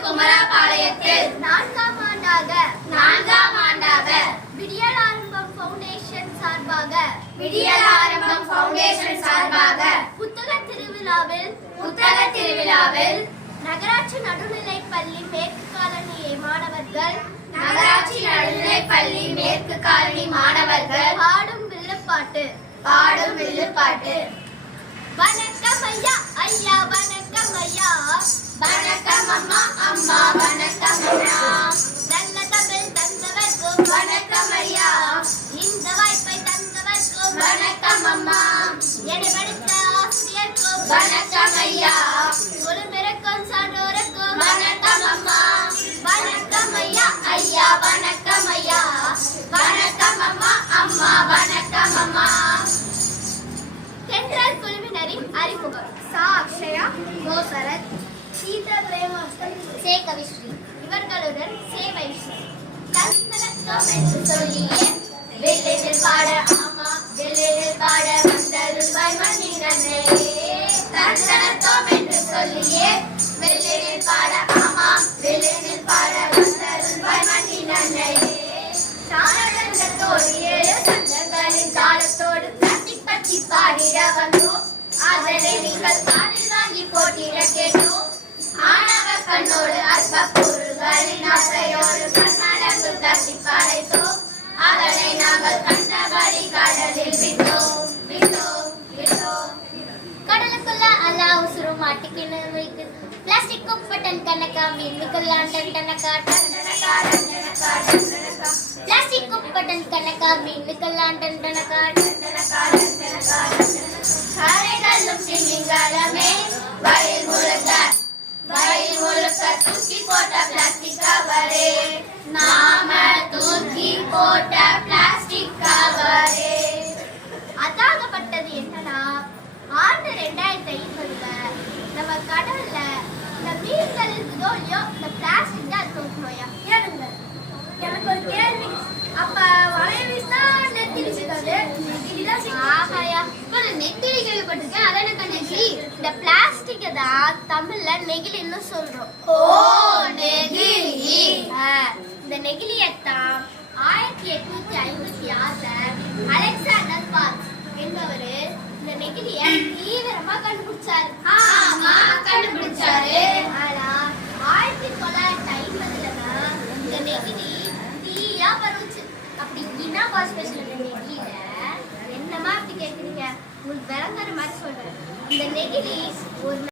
குமராபாளையத்தில் நான்காம் ஆண்டாக விடியல் ஆரம்பம் ஃபவுண்டேஷன் சார்பாக புத்தக திருவிழாவில் நகராட்சி நடுநிலைப் பள்ளி மேற்கு காலனி மாணவர்கள் பாடும் வில்லுப்பாட்டு வணக்கம் ஐயா ஐயா வணக்கம் ஐயா வணக்கம் அம்மா அம்மா வணக்கம் அண்ணா நல்ல தமிழ் தந்தவர்க்கும் வணக்கம் ஐயா இந்த வாய்ப்பை தந்தவர்க்கும் வணக்கம் அம்மா என்னை படித்த ஆசிரியர்க்கும் வணக்கம் ஐயா குருமிருக்கும் சான்றோருக்கும் வணக்கம் அம்மா வணக்கம் ஐயா ஐயா வணக்கம் ஐயா வணக்கம் அம்மா அம்மா வணக்கம் அம்மா. தென்றல் குழுவினரின் அறிமுகம். சா அக்ஷயா, கோ சரத், சீதா பிரேமாஸ்கர், சே கவிஸ்ரீ, இவர்களுடன் சே வைஷ்ணவி. தன்னலக்கம் என்று சொல்லியே வெள்ளில் பாட ஆமா வெள்ளில் பாட வந்தருள்வாய் மண்ணின் அன்னையே. தன்னலக்கம் என்று சொல்லியே வெள்ளில் பாட ஆமா வெள்ளில் பாட வந்தருள்வாய் மண்ணின் அன்னையே. தாளத்தோடு ஏழு சங்கங்களின் தாளத்தோடு பற்றி பாடிட வந்தோம். அதனை நீங்கள் காலில் வாங்கி போட்டிட கேட்டோம். ஆணவ கண்ணோடு அற்ப பொருள்களின் ஆசையோடு கண்ணடங்கு தட்டி படைத்தோம். அதனை நாங்கள் கண்டபடி கடலில் விட்டோம். கடலுக்குள்ள அல்லா உசுறு மாட்டிக்கின்னு வைக்கு பிளாஸ்டிக் குப்பட்டன் கணக்கா மீனுக்குள்ளான் டனக்கா பிளாஸ்டிக் குப்பட்டன் கணக்கா மீனுக்குள்ளான் டனக்கா கரைகளும் திமிங்கலமே வயல் முழுக்க தூக்கி போட்ட பிளாஸ்டிக் கவரே. நாம தூக்கி போட்ட பிளாஸ்டிக் கவரே. அதாகப்பட்டது என்னன்னா ஆண்டு 2050 நம்ம கடல்ல இந்த மீன்கள் இருக்குதோ இல்லையோ இந்த பிளாஸ்டிக் தான் தூக்கணும்யா. ஏனுங்க எனக்கு ஒரு கேள்வி. அப்ப வளைய வீசினா நெத்திலி சிக்காது ஆகாயா? இப்ப நான் நெத்திலி கேள்விப்பட்டிருக்கேன். அதான் எனக்கு நெகிழி. இந்த பிளாஸ்டிக் தான் தமிழ்ல நெகிழின்னு சொல்றோம். ஓ நெகிழி. இந்த நெகிழியத்தான் 1856 அலெக்சாண்டர் பால்ஸ் என்பவரு இந்த நெகிழிய தீவிரமா கண்டுபிடிச்சாரு. ஆனா 1950 தான் இந்த நெகிழி தீயா பரவுச்சு. அப்படி என்னப்பா ஸ்பெஷல் நெகிழியில? என்னமா அப்படி கேக்குறீங்க? உங்களுக்கு விளங்குற மாதிரி சொல்றேன். இந்த நெகிழி ஒரு